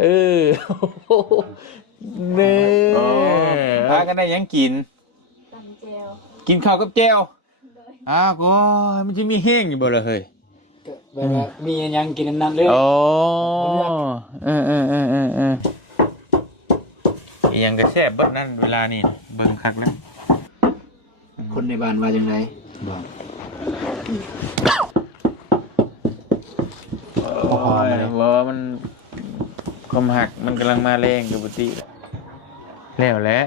เออเน่พากันได้ยังกินตำเจลกินข้าวกับแจ่วโดยอ้าวก็มันจะมีแห้งอยู่บ่ล่ะเฮ้ยแบบว่ามียังกินนั้นเลย โอ้อีหยังก็แซ่บเบิดนั่นเวลานี่เบิ่งคักแล้ว คนในบ้านว่าจังไดบอก โอ้ยว่ามันความหักมันกำลังมาแรงอยู่ปกติแล้วแหละ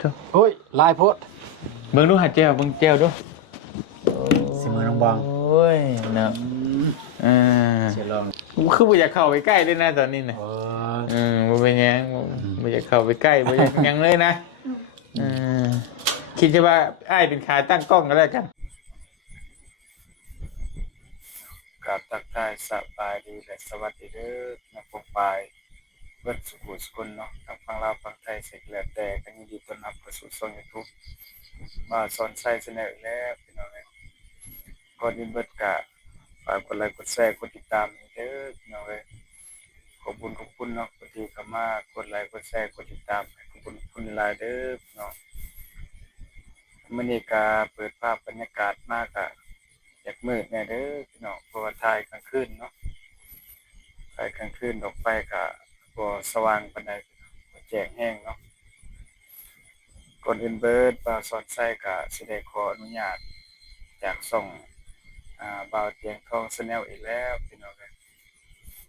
ทุก โอ้ยลายโพด เบิ่งดูหาแจ่วเบิ่งแจ่วดู สิมือน้องบาง โอ้ยเนาะเสียลอง คือบ่อยากเข้าไปใกล้เลยนะตอนนี้น่ะบ่เป็นหยังบ่อยากเข้าไปใกล้บ่อยากหยังเลยนะคิดจะว่าอ้ายเป็นขาตั้งกล้องก็แล้วกันกับทักทายสบายดีและสวัสดีเด้อนักปกปายเบิดสุขุสกุลเนาะทั้งฟังลาวฟังไทยเสกแล้วแต่กันยินดีต้อนรับเข้าสู่ช่อง YouTube มาสอนใช้เสนอแล้วพี่น้องเอ้ยก่อนอื่นเบิดก็ฝากกดไลค์กดแชร์กดติดตามเด้อพี่น้องเอ้ยขอบคุณเนาะที่เข้ามากดไลค์กดแชร์กดติดตามขอบคุณหลายเด้อพี่น้องมื้อนี้ก็เปิดภาพบรรยากาศมากอะอยากมืดแน่เด้อพี่น้องเพราะว่าถ่ายกลางคืนเนาะถ่ายกลางคืนออกไปก็บ่สว่างปานใดบ่แจ้งแห้งเนาะก่อนอื่นเบิดบ่าวสอนไส้ก็สิได้ขออนุญาตจากช่องบ่าวเตียงทอง Channel อีกแล้วพี่น้องเอ้ย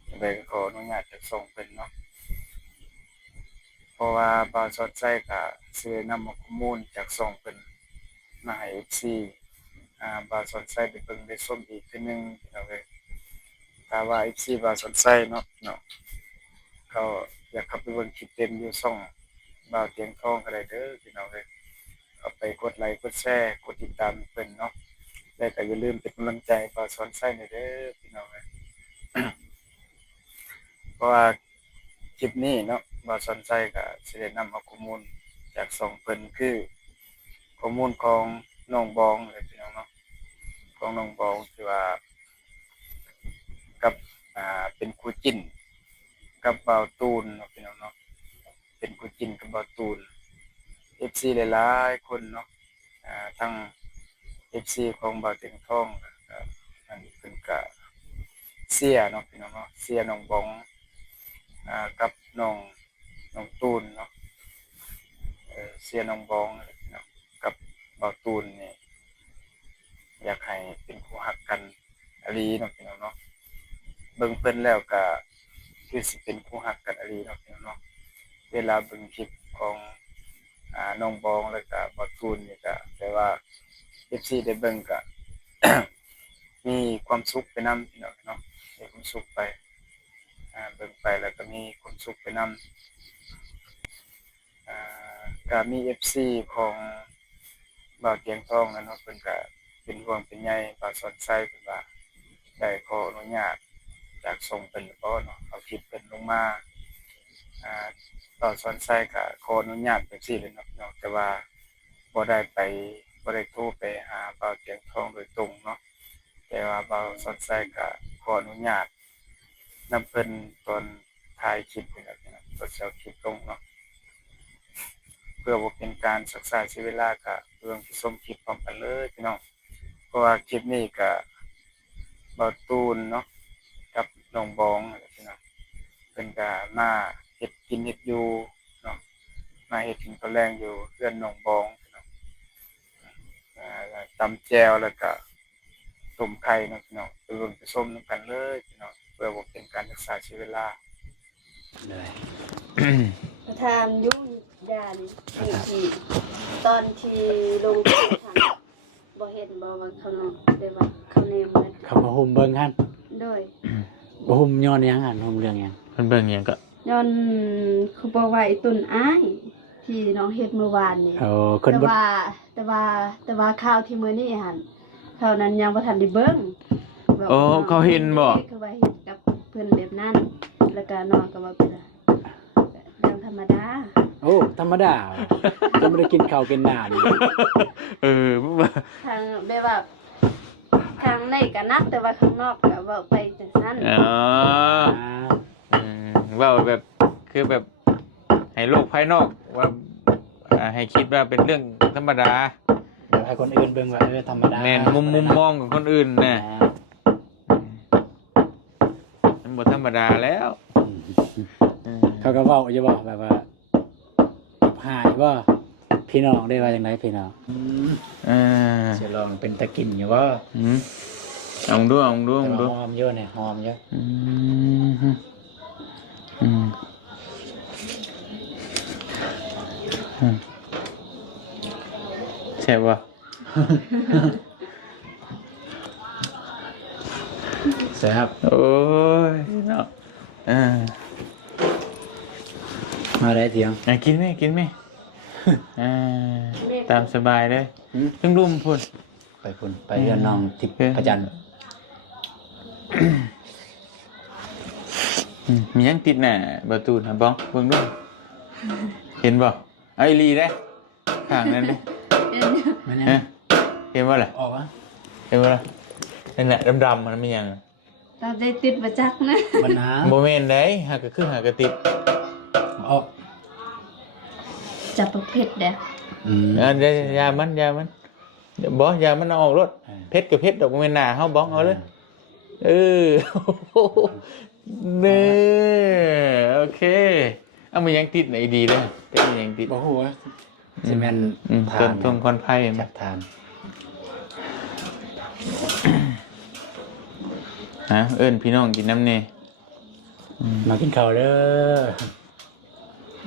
จังได๋ก็ขออนุญาตจากช่องเพิ่นเนาะเพราะว่าบ่าวสอนไส้ก็สิได้นำข้อมูลจากช่องเพิ่นมาให้ FC บ่าวสอนไส้ได้เบิ่งได้ชมอีกเทื่อนึงพี่น้องเอ้ยถ้าว่า FC บ่าวสอนไส้เนาะเขาอยากเข้าไปเบิ่งคลิปเต็มอยู่ช่องบ่าวเตียงทองก็ได้เด้อพี่น้องเอ้ยเอาไปกดไลค์กดแชร์กดติดตามเพิ่นเนาะแล้วก็อย่าลืมเป็นกำลังใจบ่าวสอนไส้หน่อยเด้อพี่น้องเอ้ย เพราะว่าคลิปนี้เนาะบ่าวสอนไส้ก็สิได้นำเอาข้อมูลจากช่องเพิ่นคือข้อมูลของน้องบองเลยพี่น้องเนาะของน้องบองที่ว่ากับเป็นคู่จิ้นกับบ่าวตูนเนาะพี่น้องเนาะเป็นคู่จิ้นกับบ่าวตูน FC หลายๆคนเนาะทั้ง FC ของบ่าวเต็งทองก็อันนี้เพิ่นก็เสียเนาะพี่น้องเนาะเสียน้องบองกับน้องตูนเนาะเสียน้องบองเนาะกับบ่าวตูนนี่อยากให้เป็นคู่รักกันอหลีเนาะพี่น้องเนาะเบิ่งเพิ่นแล้วก็คือสิเป็นคู่รักกันอหลีเนาะพี่น้องเนาะเวลาเบิ่งคลิปของน้องบองแล้วก็บ่าวตูนนี่ก็แปลว่า FC ได้เบิ่งก็ มีความสุขไปนำพี่น้องเนาะมีความสุขไปเบิ่งไปแล้วก็มีความสุขไปนำก็มี FC ของบ่าวเตียงทองนั่นเนาะเพิ่นก็เป็นห่วงเป็นใยบ่าวสอนไส้เพิ่นว่าได้ขออนุญาตจากส่งเพิ่นบ่เนาะเอาคลิปเพิ่นลงมาบ่าวสอนไส้ก็ขออนุญาตจังซี่เลยเนาะพี่น้องแต่ว่าบ่ได้โทรไปหาบ่าวเตียงทองโดยตรงเนาะแต่ว่าบ่าวสอนไส้ก็ขออนุญาตนำเพิ่นตอนถ่ายคลิปนี่ล่ะพี่น้องตอนเอาคลิปลงเนาะเพื่อบ่เป็นการศึกษาเสียเวลาก็เรื่องที่ชมคลิปพร้อมกันเลยพี่น้องเพราะว่าคลิปนี้ก็บ่าวตูนเนาะกับน้องบองนั่นแหละพี่น้องเพิ่นก็มาเฮ็ดกินเฮ็ดอยู่เนาะมาเฮ็ดกินข้าวแลงอยู่เรือนน้องบองพี่น้องตำแจ่วแล้วก็ต้มไข่เนาะพี่น้องไปเบิ่งไปชมนำกันเลยพี่น้องเพื่อบ่เป็นการศึกษาเสียเวลา เลย ประธานยุ่งยานนี่ที่ตอนที่ลงที่ทางบ่เห็นบ่ว่าเขาเนาะเรียกว่าเขาเนมเลย เขามาห่มเบิ่งหั่น โดย บ่ห่มย้อนหยังหั่นห่มเรื่องหยัง เพิ่นเบิ่งหยังก็ ย้อนคือบ่ไหวตุนอ้ายที่น้องเฮ็ดเมื่อวานนี่ คน แต่ บ่ ว่าแต่ว่าข่าวที่มื้อนี้หั่นข่าวนั้นยังบ่ทันได้เบิ่ง โอ้เขาเห็นบ่ คือว่าเห็นกับเพิ่นแบบนั้นแล้วก็น้องก็ว่าเป็นเรื่องธรรมดา โอ้ธรรมดาจะบ่ได้กินข้าวกินน้ำนี่ ทางแบบว่าทางในก็นักแต่ว่าข้างนอกก็เว้าไปจังซั่น อ๋อ อ่า เ ว่าแบบคือแบบให้โลกภายนอกว่าให้คิดว่าเป็นเรื่องธรรมดา เดี๋ยวให้คนอื่นเบิ่งว่าธรรมดา แม่นมุมมองของคนอื่นน่ะมันบ่ธรรมดาแล้วเขาก็เว้าอยู่บ่แบบว่าหายบ่พี่น้องได้ว่าจังไดพี่น้องสิลองเป็นตะกินอยู่บ่เอาดูเอาดูเอาดูหอมเยอะเนี่ยหอมเยอะแซ่บบ่แซ่บโอ้ยเนาะมาได้เถียงกินไหมกินไหมตามสบายเลยซึ่งรุ่มพุ่นไปเรือนน้องทิพย์พระจันทร์มียังติดหน่ะประตูนะบ้องเบิ่งด้วยเห็นบ่ไอ้ลีได้ข้างนั้นดิเห็นบ่ล่ะออกวะเห็นบ่ล่ะนั่นแหละดำๆมันมีหยังตาได้ติดประจักษ์นะมันหาบ่แม่นได้หากก็คือหากก็ติดออกจับประเภทเด้อเดี๋ยวยามันเดี๋ยวบ่ยามันเอาออกรถเพชรกับเพชรดอกบ่แม่นหน้าเฮาบ้องเอาเลยนี่โอเคเอามันยังติดไหนดีเลยแต่มันยังติดโอ้โหซีเมนต์ทานตรงคอนไพ่จับทานเอิ้นพี่น้องกินน้ำเน่มากินข้าวเด้อ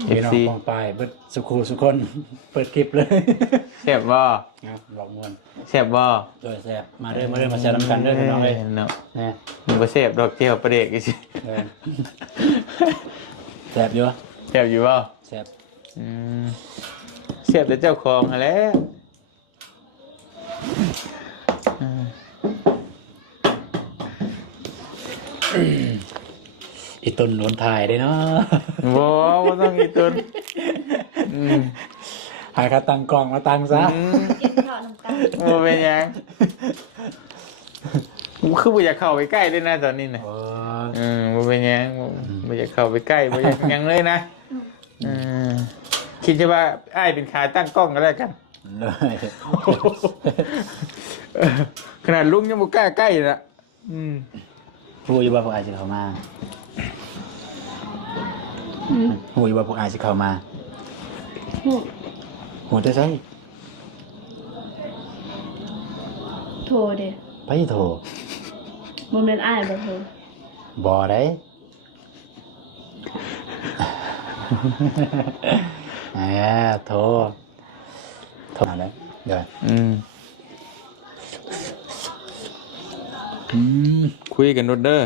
พี่น้องกองไปเปิดสุขุสุคนเปิดคลิปเลยแซ่บบ่หลอกมวนแซ่บบ่ด้วยแซ่บมาเด้อมาแซ่บนำกันเด้อพี่น้องเอ้ยเนาะมันบ่แซ่บดอกเจียวปลาเด็กอีสิแซ่บอยู่แซ่บอยู่บ่แซ่บแซ่บแต่เจ้าของหั่นแหละอีต้นโดนถ่ายได้เนาะบ่ต้องอีต้นหายค่าตังกล่องมาตังซะกินข้าวน้ำกันบ่เป็นหยังคือบ่อยากเข้าไปใกล้เลยนะตอนนี้น่ะบ่เป็นหยังบ่อยากเข้าไปใกล้บ่อยากหยังเลยนะคิดว่าอ้ายเป็นขาตั้งกล้องก็แล้วกันเลยขนาดลุงยังบ่กล้าใกล้น่ะฮู้อยู่ว่าพวกอ้ายสิเข้ามาฮู้อยู่ว่าพวกอ้ายสิเข้ามาฮู้แต่ไสโทรเด้ไปโทรบ่แม่นอ้ายบ่โทรบ่ได้โทรมาแล้วเดี๋ยวคุยกันรถเด้อ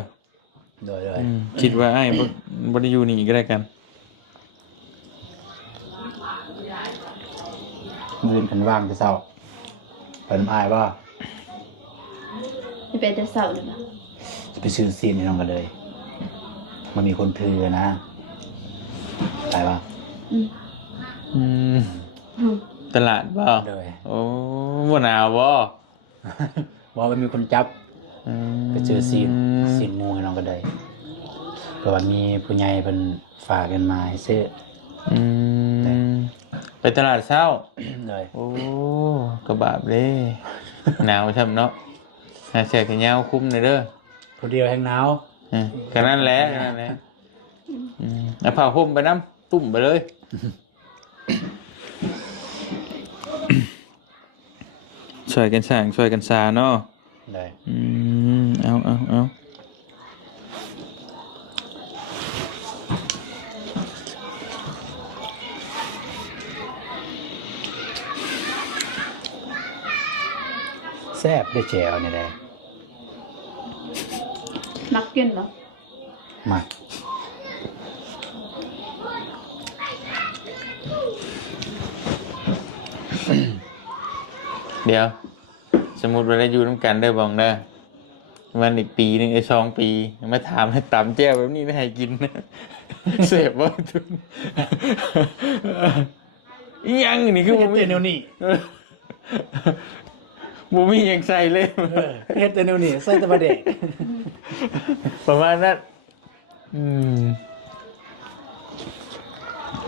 เดี๋ยวคิดว่าไอ้บ่ได้อยู่นี่ก็ได้กันมื้อกันว่างแต่เช้าเพิ่นอ้ายบ่สิไปแต่เช้าเลยบ่จะไปซื้อซีนให้น้องกันเลยมันมีคนถือนะไปป่ะตลาดบ่เลยโอ้บ่หนาวบ่บ่มันมีคนจับไปเจอซีนงูให้น้องกันเลยเพราะว่ามีผู้ใหญ่เพิ่นฝากกันมาให้ซื้อไปตลาดเช้าเลยโอ้กระบาดเลยหนาวช่ำเนาะเสื้อแขนยาวคุ้มเลยเด้อผู้เดียวแห้งหนาวแค่นั้นแหละเอาผ้าห่มไปน้ำตุ่มไปเลยช่วยกันสร้างช่วยกันสาเนาะได้เอาแซ่บได้แจวนี่แหละมักกินเหรอมักเดี๋ยวสมมุติว่าได้อยู่น้ำกันได้บ้องได้วันอีกปีนึง2 ปีมาถามให้ตำแจ่วแบบนี้ไม่ให้กินนะเสพว่าทุนยังนี่คือบ่มีแนวนี้บ่มีหยังใส่เลยเฮ็ดแต่แนวนี้ใส่แต่บ่ได้ประมาณนั้น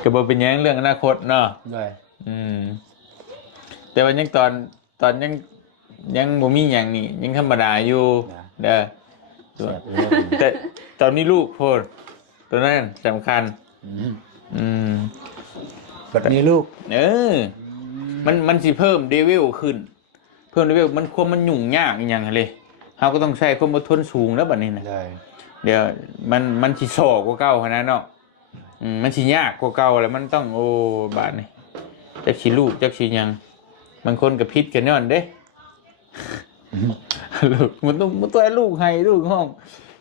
ก็บ่เป็นหยังเรื่องอนาคตเนาะ ด้วย อืมแต่ว่ายังตอนยังบ่มีหยังนี่ยังธรรมดาอยู่เด้อ เสียบเลย แต่ตอนมีลูกโพดตัวนั้นสำคัญ อืม บัดนี้ลูก เออ มันสิเพิ่มเลเวลขึ้น เพิ่มเลเวลมันความมันยุ่งยากอีหยังเลยเฮาก็ต้องใช้ความอดทนสูงแล้วบัดนี้นะ ได้ เดี๋ยวมันสิโศกกว่าเก่าขนาดเนาะมันสิยากกว่าเก่าแล้วมันต้องโอ้บาดนี่จักสิลูกจักสิหยังบางคนก็พิษกันย้อนเด้ ลูกมันต้องให้ลูกให้ลูกห้อง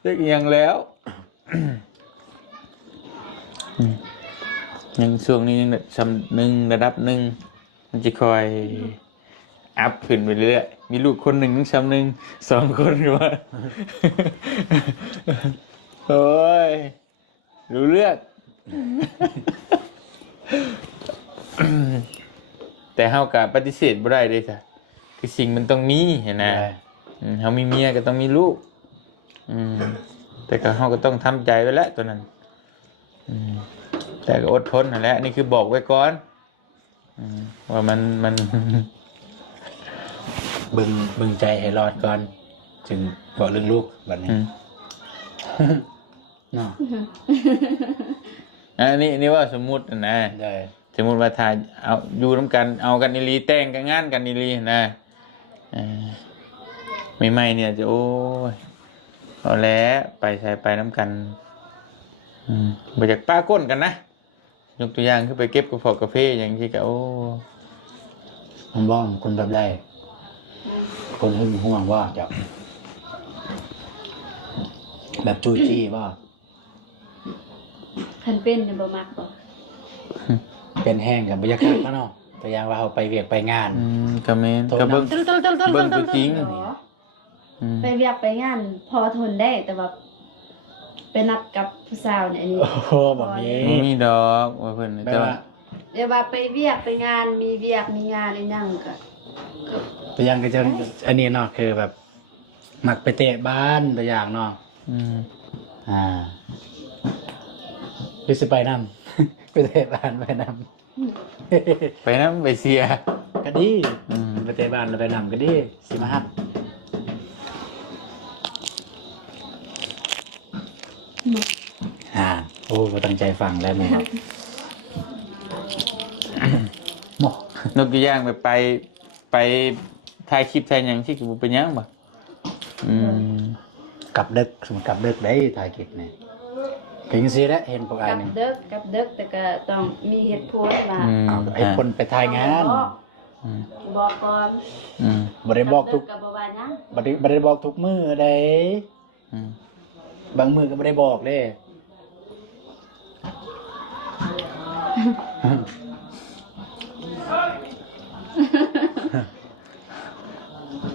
จักอีหยังแล้ว ยังช่วงนี้ยังระดับหนึ่งมันจะคอยอัพขึ้นไปเรื่อยมีลูกคนหนึ่งชำหนึ่ง2 คนหรือว่า โอ้ยรู้เรื่อง แต่เฮากับปฏิเสธบ่ได้เลยจ้ะคือสิ่งมันต้องมีเห็นนะเฮามีเมียก็ต้องมีลูกแต่ก็เฮาก็ต้องทำใจไว้แล้วตัวนั้นแต่ก็อดทนนั่นแหละนี่คือบอกไว้ก่อนว่ามัน บึงใจให้รอดก่อนจึงบอกเรื่องลูกบัดนี้เนาะ อันนี้ว่าสมมุตินะ ได้ สมมุติว่าถ้าเอาอยู่ร่วมกันเอากันอีหลีแต่งกันงานกันอีหลีนะใหม่ๆเนี่ยจะโอ้ยเอาแล้วไปใช้ไปน้ำกันบ่อยากป้าก้นกันนะยกตัวอย่างคือไปเก็บกาแฟอย่างที่ก็โอ้ ผมบ้องคนแบบได้คนหึงห่วงว่าจะแบบจู้จี้ว่า คันเป็นเนี่ยบ่มักบ่ เป็นแห้งกับบรรยากาศก็เนาะตัวอย่างว่าเราไปเวียกไปงาน ก็แม่นก็เบิ่งตัวจริง ไปเวียกไปงานพอทนได้แต่ว่าไปนัดกับผู้สาวเนี่ยอันนี้ โอ้โหแบบนี้ บ่มีดอกว่าเพิ่น แปล แต่ ว่า ว่า เดี๋ยวว่าไปเวียกไปงานมีเวียกมีงานอีหยังก็ ตัวอย่างก็จะอันนี้เนาะคือแบบหมักไปเตะบ้านตัวอย่างเนาะหรือสิไปนำ ไปเตะบ้านไปนำ ไปนำไปเสีย ก็ดีไปเตะบ้านแล้วไปนำก็ดีสิมาฮับโอ้มาตั้งใจฟังแล้วมึงครับหมอน กตัวอย่างไปถ่ายคลิปถ่ายหยังที่กูเป็นหยังบ่ กับดึกสมมติกับดึกได้ถ่ายคลิปเนี่ยก็ยังซีแล้วเห็นพวกไอ้ กับ หนึ่ง เด็กแต่ก็ต้องมีเหตุผลว่า ไอ้คนไปถ่ายงาน บอกก่อน บ่ได้บอกทุก กับบ่ว่าหยัง บ่ได้บอกทุกมือใดบางมือก็บ่ได้บอกเด้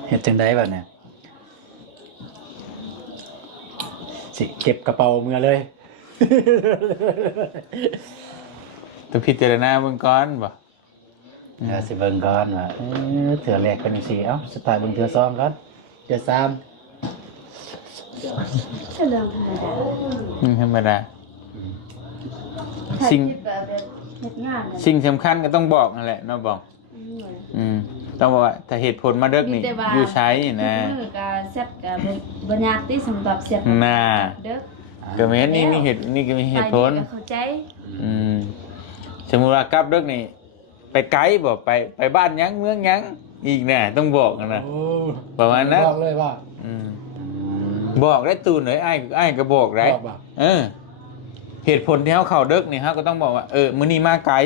เฮ็ดจังได๋บัดเนี่ยสิเก็บกระเป๋าเมื่อเลย ต้องพิจารณาเบิ่งก่อนบ่ สิเบิ่งก่อนว่าเทื่อแรกเป็นจังซี่เอ้าสไตล์เบิ่งเทื่อสองก่อนเทื่อสาม เรื่องธรรมดา ธรรมดา ถ้า สิ่ง คิดแบบเฮ็ดงานน่ะ สิ่งสำคัญก็ต้องบอกนั่นแหละเนาะบอกต้องบอกว่าถ้าเหตุผลมาเลิกนี่อยู่ใช้นะ มือก็เซ็ตก็บ่ยากติสำหรับเซ็ต น่า เด้อ ก็แม่นนี่มีเหตุนี่ก็มีเหตุผล ไปดีก็เข้าใจ สมมุติว่ากลับเลิกนี่ไปไกลบ่ไปบ้านยังเมืองยังอีกแน่ต้องบอกนะประมาณนั้น บอกเลยว่า บอกได้ตูนเลยไอ้ก็บอกได้ บอกบ่ เหตุผลที่เขาเข้าเลิกนี่เขาก็ต้องบอกว่ามื้อนี้มาไกล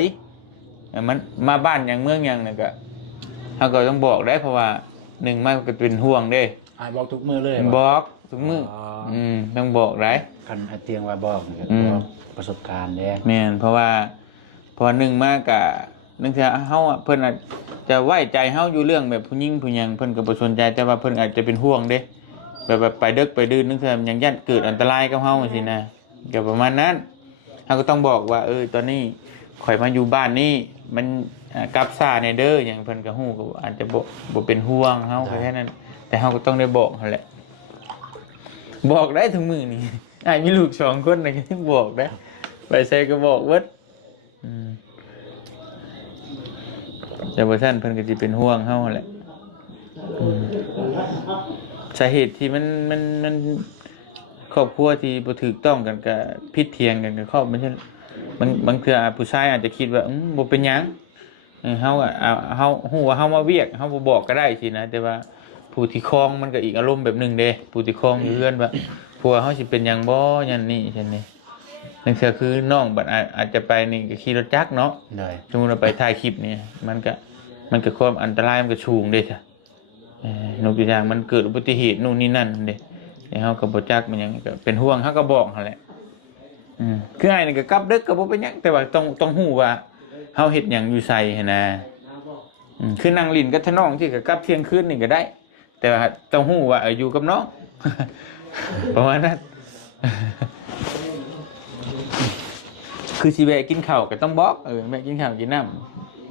มันมาบ้านยังเมืองยังนี่ก็เขาก็ต้องบอกได้เพราะว่าหนึ่งมันก็เป็นห่วงเด้ บอกทุกมือเลย บอกทุกมื้อต้องบอกได้ คันเตียงว่าบอกประสบการณ์เด้ แม่นเพราะว่าพอหนึ่งมากกะนึงเสียเฮาเพิ่นอาจจะไว้ใจเฮาอยู่เรื่องแบบผู้หญิงผู้หยังเพิ่นก็บ่สนใจแต่ว่าเพิ่นอาจจะเป็นห่วงเด้แบบไปดึกไปดื่นนึงเสียยังยันเกิดอันตรายกับเฮาจังซี่นะก็ประมาณนั้นเฮาก็ต้องบอกว่าตอนนี้ข่อยมาอยู่บ้านนี้มันกลับซ่าในเด้อหยังเพิ่นก็ฮู้ก็อาจจะบ่เป็นห่วงเฮาแค่นั้นแต่เฮาก็ต้องได้บอกนั่นแหละบอกได้ทุกมื้อนี่มีลูก2คนน่ะก็บอกได้ไปใส่ก็บอกเบิด แต่ว่าท่านเพิ่นก็สิเป็นห่วงเฮาแหละสาเหตุที่มันครอบครัวที่บ่ถูกต้องกันก็ผิดเถียงกันก็ครอบมันใช่มันบางเทื่อผู้ชายอาจจะคิดว่าบ่เป็นหยังเฮาอะเฮาฮู้ว่าเฮามาเวียกเฮาบ่บอกก็ได้สินะแต่ว่าผู้ที่ครองมันก็อีกอารมณ์แบบนึงเด้ผู้ที่ครองอยู่เฮือนว่าผัวเฮาสิเป็นหยังบ่ยันนี่ซั่นนี่นั่นคือน้องบัดอาจจะไปนี่ก็ขี่รถจักรเนาะ ได้ สมมุติเราไปถ่ายคลิปนี่มันก็ความอันตรายมันก็สูงเด้จ้ะนกตัวอย่างมันเกิดอุบัติเหตุนู่นนี่นั่นเด้เฮาก็บ่จักมันหยังก็เป็นห่วงเฮาก็บอกหั่นแหละคืออ้ายนี่ก็กลับดึกก็บ่เป็นหยังแต่ว่าต้องฮู้ว่าเฮาเฮ็ดหยังอยู่ไสหั่นน่ะคือนั่งลิ้นกับทน้องที่ก็กลับเที่ยงคืนนี่ก็ได้ แต่ว่าต้องฮู้ว่าอยู่กับน้อง ประมาณนั้น คือสิแวะกินข้าวก็ต้องบอกแวะกินข้าวกินน้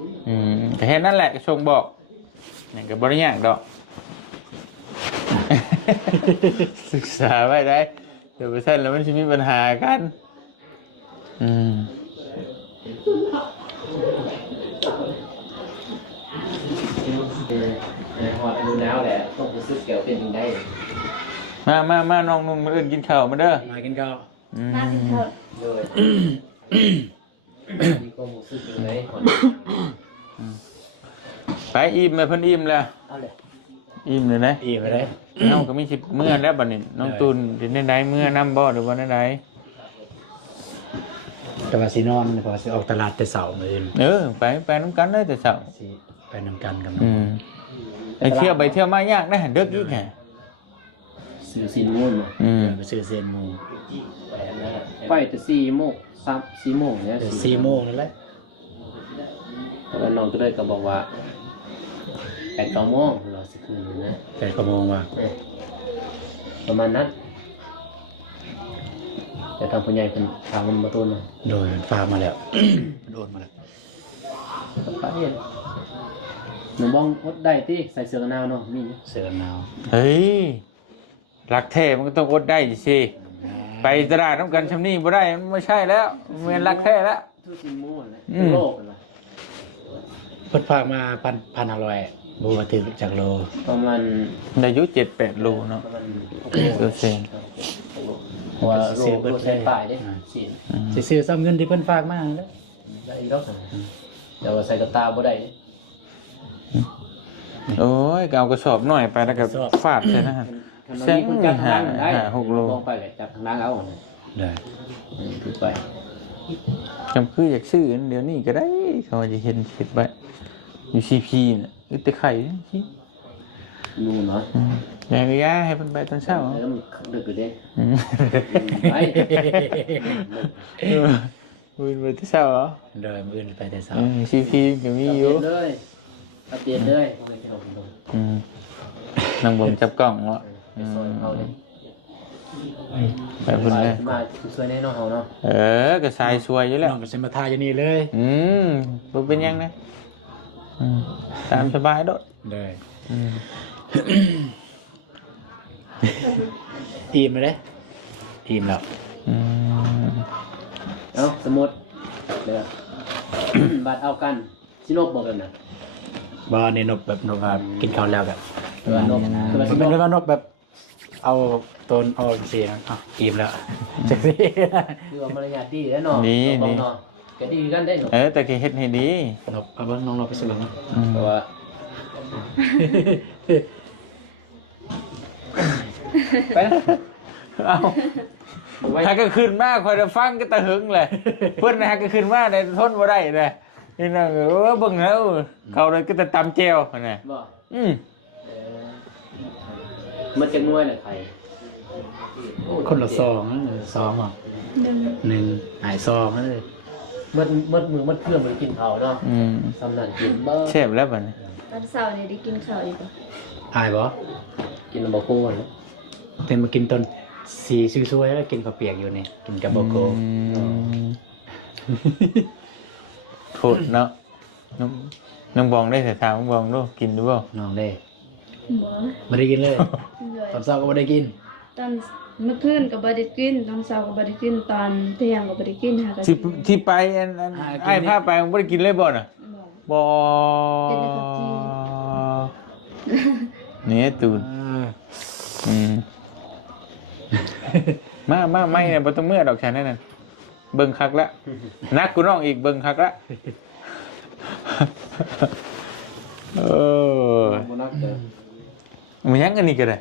ำแต่แค่นั้นแหละก็ชงบอกนี่ก็บ่ได้ยากดอก ศึกษาไว้ได้เดี๋ยวไปเส้นแล้วมันจะมีปัญหากันหอดดูหนาวแหละต้องรู้สึกเกี่ยวเป็นยังได้ มาน้องนุ่งมาเอิ้นกินข้าวมาเด้อ มากินข้าว น่าสิเถอะ เลยมีความรู้สึกยังไงหอด ไปอิ่มเลยเพิ่นอิ่มแล้ว เอาเลย อิ่มเลยนะ อีไปเลย น้องก็มีสิเมื่อแล้วบัดนี้น้องตูนสิได้ใดเมื่อนํบ่หรือว่าใด แต่ว่าสินอนเพราะว่าสิออกตลาดแต่เช้ามื้ออื่น ไปนํกันได้แต่เช้า สิไปนำกันกับ ไปเที่ยวไปเที่ยวมายากได้เด้ออีกแห สื่อสีม่วง ไปซื้อเส้นหมู ไปแต่4 โมงเนี่ย 4 โมงนั่นแหละ แต่ว่าน้องก็เลยก็บอกว่า8-9 โมงเราสิคืนนะ แต่ก็มองว่า ประมาณนั้นแต่ทางผู้ใหญ่เป็นทางมันประตูนะ โดยฝากมาแล้ว โดนมาแล้ว ไปเห็นหนูบ้องอดได้ที่ใส่เสื้อกันหนาวเนาะมี เสื้อกันหนาว เฮ้ยรักแท้มันก็ต้องอดได้สิ ไปตลาดน้ำกันชำนี่บ่ได้มันไม่ใช่แล้วเหมือนรักแท้แล้ว ทุกสิ่งม่วนเลยโลกเลย เพิ่นฝากมา1,500บ่ว่าถึงจากโล ประมาณ อายุ7-8 โลเนาะ ประมาณ เซน เพราะว่าโลใช้ป้ายเด้สิ สิซื้อซ้ำเงินที่เพิ่นฝากมาเด้อ ได้อีกแล้วแต่ว่าใส่กระตาบ่ได้ โอ้ยก็เอากระสอบหน่อยไปแล้วก็ฟาดใช่นะฮะ แซงคนจับทางล่างได้ 6 โล มองไปเลยจับทางล่างเอา ได้ คือไป จำคืออยากซื้อเดี๋ยวนี้ก็ได้เขาจะเห็นคิดไว้อยู่ CP น่ะอึดแต่ไข่คิด นู่นเนาะ อย่างนี้ให้เพิ่นไปตอนเช้า แล้วมันดึกอยู่เด้ไป วินไปตอนเช้าเหรอ โดยมื้ออื่นไปแต่เช้า CP ก็มีอยู่ เลยเปลี่ยนเลย นั่งบนจับกล้องเนาะ เอาเลย ไปพุ่นเลย มาช่วยแน่นอนเฮาเนาะ ก็สายสวยอยู่แล้ว น้องก็สิมาทาอยู่นี่เลย บ่เป็นหยังนะตามสบายโดด ได้ อิ่มเลยอิ่มแล้ว เอาสมมุติเด้อบัดเอากันสิลบบ่กันน่ะ บ่นี่นกแบบนกว่ากินข้าวแล้วแบบ คือนกคือ มันเป็นว่านกแบบเอาตนเอาเสียงอิ่มแล้วจังซี่ คือว่ามารยาทดีแล้วเนาะเนาะก็ดีกันได้เนาะ แต่ก็เฮ็ดให้ดี นกเอาเบิ่งน้องนกไปซื้อนะ เพราะว่า ไปนะเอาหาก็ขึ้นมาคอยจะฟังก็ตะหึงเลยเพิ่นหาก็ขึ้นมาได้ทนบ่ได้เลยนี่นะเบิ่งแล้วเขาเลยก็จะตำแจ่วนั่นน่ะ บ่ มัน จะง่วยน่ะใคร คนละซองซองอ่ะ1หายซองเลย มือมันเครื่องมันกินเผาเนาะสำนันกินบ่ แซ่บแล้วบัดนี้ ตอนเช้านี่ได้กินข้าวอีกบ่ หายบ่ กินบ่โก้เนาะ แต่มากินตอนสีสวยๆแล้วกินข้าวเปียกอยู่นี่กินกับโบโก้ โทษเนาะน้องบองได้แต่ถามน้องบองดูกินดูบ่ น้องเด้ บ่ ไม่ได้กินเลย เลย ตอนเช้าก็ไม่ได้กิน ตอน เมื่อคืนก็บ่ได้กินตอนเช้าก็บ่ได้กินตอนเที่ยงก็บ่ได้กินหาก็ ที่ไปไอ้พาไปบ่ได้กินเลยบ่น่ะบ่ เป็นแต่ข้าวจี่ เนี่ยตูนอืมมาไม่เนี่ยบ่ต้องเมื่อดอกฉันนั่นน่ะเบิ่งคักละนักกูน้องอีกเบิ่งคักละเออ บ่นักเด้อ มันยังอันนี้ก็ได้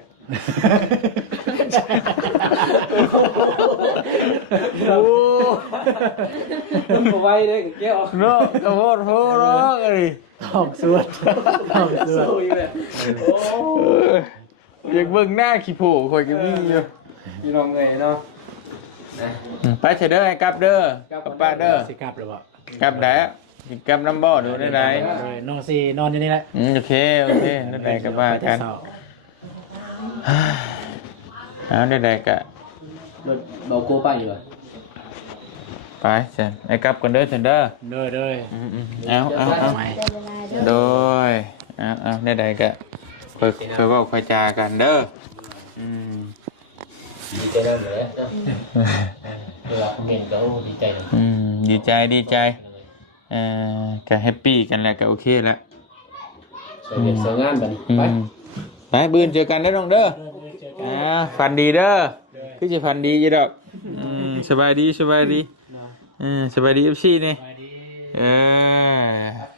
โอ้ มันบ่ไหวเด้อแก้ว เนาะกระโพดโพดเนาะเอ้ย ออกสวดออกสวด สู้อีกแล้วโอ้ อยากเบิ่งหน้าขี้โผล่ข่อยก็มีอยู่ พี่น้องเอ้ยเนาะนะ ไปเถอะเด้อไอ้กลับเด้อ ครั กับป้าเด้อ สิกลับหรือเปล่าก ลับได้สิกลับน้ำบ่อดูได้ไหน เลยนอนสินอนอยู่นี่แหละ โอเคได้ไหนกับว่ากัน ไปแต่เช้า เอาได้กะ รถเบาโกป้าอยู่อ่ะ ไปเชิญไอ้กลับกันเด้อเชิญเด้อ เด้อเด้อ เอา ใหม่ ได้เวลาเด้อ โดยเอาได้กะเพื่อว่าคอยจากันเด้ออืม ดีใจแล้วเลยเนาะเวลาคอมเมนต์ก็ดีใจนะ ดีใจก็แฮปปี้กันแล้วก็โอเคแล้ว สวยเวียนสวยงามบัดนี้ไป ไปบืนเจอกันได้อน้องเด้อ เจอกัน ฝันดีเด้อคือจะฝันดีอยู่ดอกสบายดีสบายดีเอฟซีนี่ ไปดี เออ